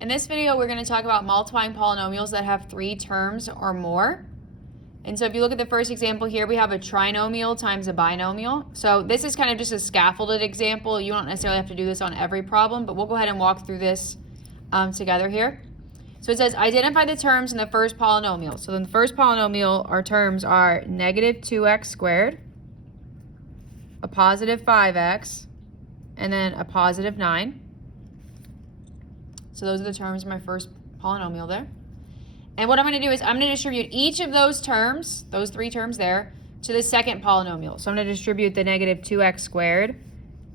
In this video, we're going to talk about multiplying polynomials that have 3 terms or more. And so if you look at the first example here, we have a trinomial times a binomial. So this is kind of just a scaffolded example. You don't necessarily have to do this on every problem, but we'll go ahead and walk through this together here. So it says identify the terms in the first polynomial. So in the first polynomial, our terms are negative 2x squared, a positive 5x, and then a positive 9. So those are the terms in my first polynomial there. And what I'm going to do is I'm going to distribute each of those terms, those 3 terms there, to the second polynomial. So I'm going to distribute the negative 2x squared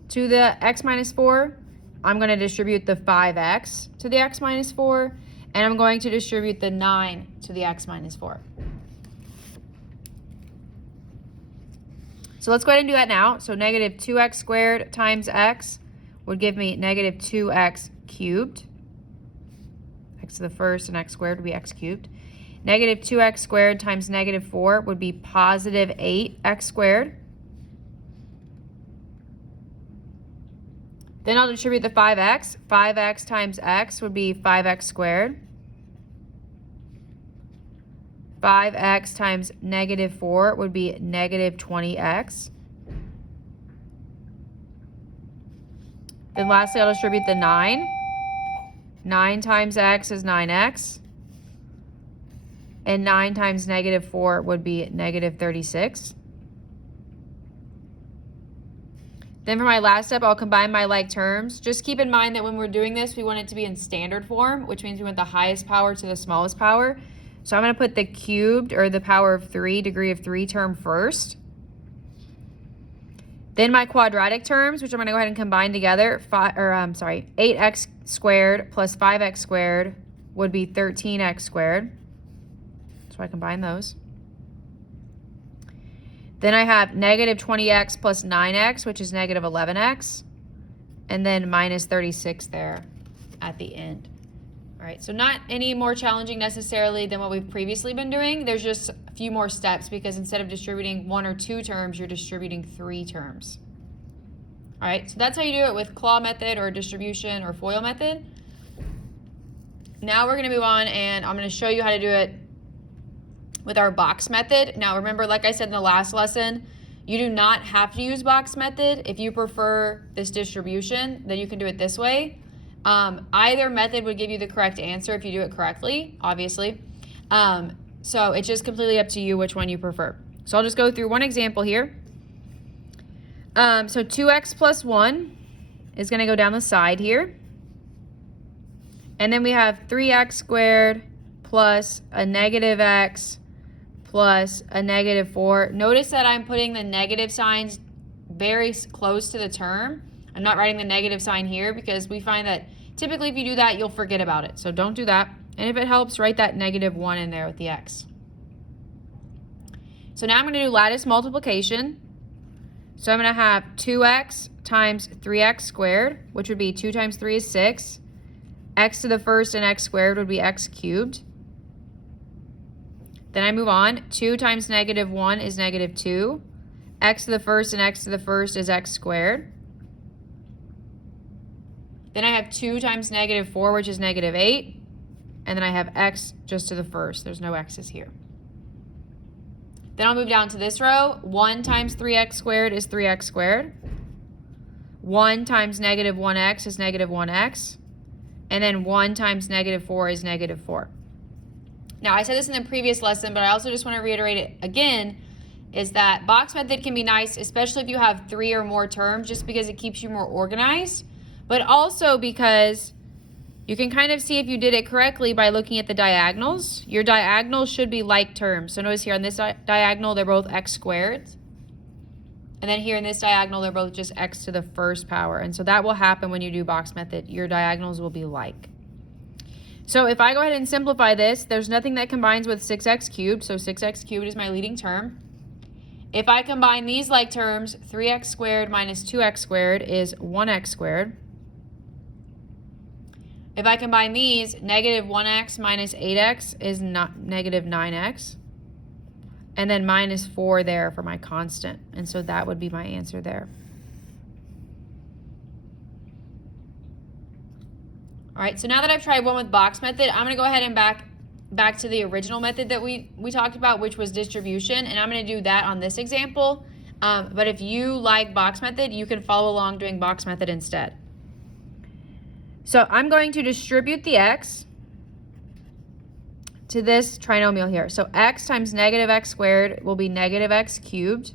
to the x minus 4. I'm going to distribute the 5x to the x minus 4. And I'm going to distribute the 9 to the x minus 4. So let's go ahead and do that now. So negative 2x squared times x would give me negative 2x cubed. X to the first and x squared would be x cubed. Negative 2x squared times negative 4 would be positive 8x squared. Then I'll distribute the 5x. 5x times x would be 5x squared. 5x times negative 4 would be negative 20x. Then lastly, I'll distribute the 9. 9 times x is 9x. And 9 times negative 4 would be negative 36. Then for my last step, I'll combine my like terms. Just keep in mind that when we're doing this, we want it to be in standard form, which means we want the highest power to the smallest power. So I'm going to put the cubed, or the power of 3, degree of 3 term first. Then my quadratic terms, which I'm going to go ahead and combine together. 8x squared plus 5x squared would be 13x squared. So I combine those. Then I have negative 20x plus 9x, which is negative 11x. And then minus 36 there at the end. All right, so not any more challenging necessarily than what we've previously been doing. There's just a few more steps because instead of distributing 1 or 2 terms, you're distributing 3 terms. All right, so that's how you do it with claw method or distribution or FOIL method. Now we're going to move on and I'm going to show you how to do it with our box method. Now remember, like I said in the last lesson, you do not have to use box method. If you prefer this distribution, then you can do it this way. Either method would give you the correct answer if you do it correctly, obviously. So it's just completely up to you which one you prefer. So I'll just go through one example here. So 2x plus 1 is going to go down the side here. And then we have 3x squared plus a negative x plus a negative 4. Notice that I'm putting the negative signs very close to the term. I'm not writing the negative sign here because we find that typically if you do that, you'll forget about it. So don't do that. And if it helps, write that negative 1 in there with the x. So now I'm going to do lattice multiplication. So I'm going to have 2x times 3x squared, which would be 2 times 3 is 6. X to the first and x squared would be x cubed. Then I move on. 2 times negative 1 is negative 2. X to the first and x to the first is x squared. Then I have 2 times negative 4, which is negative 8. And then I have x just to the first. There's no x's here. Then I'll move down to this row. 1 times 3x squared is 3x squared. 1 times negative 1x is negative 1x. And then 1 times negative 4 is negative 4. Now, I said this in the previous lesson, but I also just want to reiterate it again, is that box method can be nice, especially if you have 3 or more terms, just because it keeps you more organized, but also because you can kind of see if you did it correctly by looking at the diagonals. Your diagonals should be like terms. So notice here on this diagonal, they're both x squared. And then here in this diagonal, they're both just x to the first power. And so that will happen when you do box method. Your diagonals will be like. So if I go ahead and simplify this, there's nothing that combines with 6x cubed. So 6x cubed is my leading term. If I combine these like terms, 3x squared minus 2x squared is 1x squared. If I combine these, negative 1x minus 8x is negative 9x. And then minus 4 there for my constant. And so that would be my answer there. All right, so now that I've tried one with box method, I'm going to go ahead and back to the original method that we talked about, which was distribution, and I'm going to do that on this example. But if you like box method, you can follow along doing box method instead. So I'm going to distribute the x to this trinomial here. So x times negative x squared will be negative x cubed.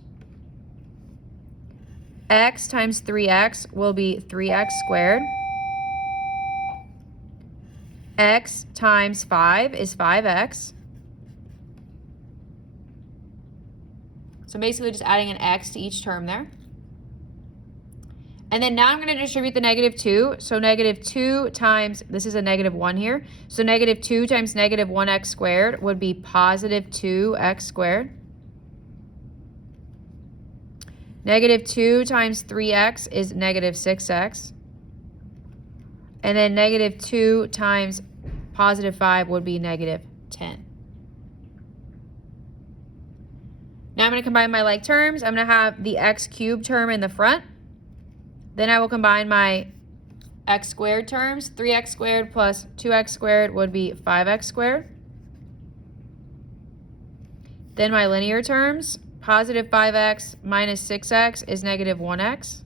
X times 3x will be 3x squared. X times 5 is 5x. So basically just adding an x to each term there. And then now I'm going to distribute the negative 2. So negative 2 times, this is a negative 1 here. So negative 2 times negative 1x squared would be positive 2x squared. Negative 2 times 3x is negative 6x. And then negative 2 times positive 5 would be negative 10. Now I'm going to combine my like terms. I'm going to have the x cubed term in the front. Then I will combine my x squared terms. 3x squared plus 2x squared would be 5x squared. Then my linear terms. Positive 5x minus 6x is negative 1x.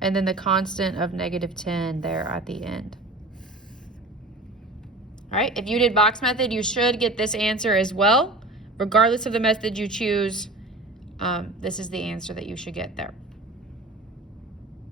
And then the constant of negative 10 there at the end. All right, if you did box method, you should get this answer as well. Regardless of the method you choose, this is the answer that you should get there.